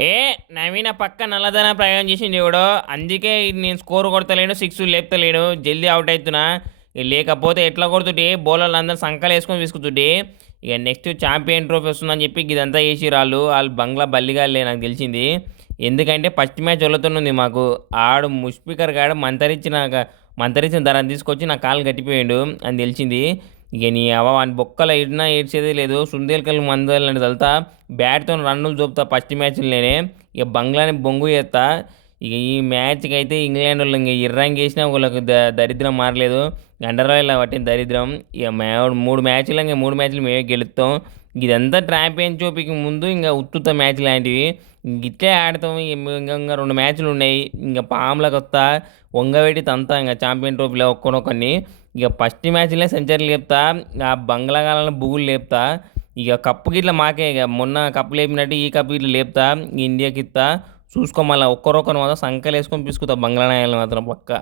ఏ నవీన పక్క నల్లధన ప్రయోగం చేసింది ఎవడో. అందుకే నేను స్కోర్ కొడతలేను సిక్స్ లేపుతలేను జల్దీ అవుట్ అవుతున్నా లేకపోతే ఎట్లా కొడుతుంటే బౌలర్లు అందరూ సంకలు వేసుకొని విసుకుతుంటే ఇక నెక్స్ట్ ఛాంపియన్ ట్రోఫీ వస్తుందని చెప్పి ఇదంతా చేసి వాళ్ళు వాళ్ళు బంగ్లా బల్లిగాలే నాకు తెలిసింది. ఎందుకంటే ఫస్ట్ మ్యాచ్ వదులుతుంది మాకు. ఆడు ముష్పికర్ గాడు మంతరించిన మంతరించిన ధరని తీసుకొచ్చి నా కాలు కట్టిపోయాడు అని తెలిసింది. ఇక నీ అవ్వ వాని బొక్కలు ఇడినా ఏడ్చేదే లేదు. సుందేల్కల్ మందలంటే తలుతా బ్యాట్తో రన్నులు చూపుతా ఫస్ట్ మ్యాచ్లోనే ఇక బంగ్లాని బొంగు చేస్తా. ఇక ఈ మ్యాచ్కి అయితే ఇంగ్లాండ్ వాళ్ళు ఇంక ఇర్రాంగ్ వేసినా వాళ్ళకు ద దరిద్రం మారలేదు. గండరాయిలా పట్టిన దరిద్రం. ఇక మే మూడు మ్యాచ్లు ఇంకా మూడు మ్యాచ్లు మేమే గెలుస్తాం ఇదంతా ఛాంపియన్ ట్రోఫీకి ముందు ఇంకా ఉత్తుత మ్యాచ్ లాంటివి. ఇట్లే ఆడతాం. ఇంకా ఇంకా రెండు మ్యాచ్లు ఉన్నాయి. ఇంకా పాములకు వస్తా. వంగవేటి తంతా ఇంకా ఛాంపియన్ ట్రోఫీలో ఒక్కొక్కరిని ఇక ఫస్ట్ మ్యాచ్లే సెంచరీలు లేపుతా. ఆ బంగ్లాగాలలో బుగులు లేపుతా. ఇక కప్పు గిట్ల మాకే. ఇక మొన్న కప్పు లేపినట్టు ఈ కప్పు గిట్ల లేపుతా. ఇండియాకి ఇస్తా. చూసుకో మళ్ళీ ఒక్కరొక్కరు మాత్రం సంకలు వేసుకొని పిసుకుతా బంగ్లానాయాలు మాత్రం పక్క.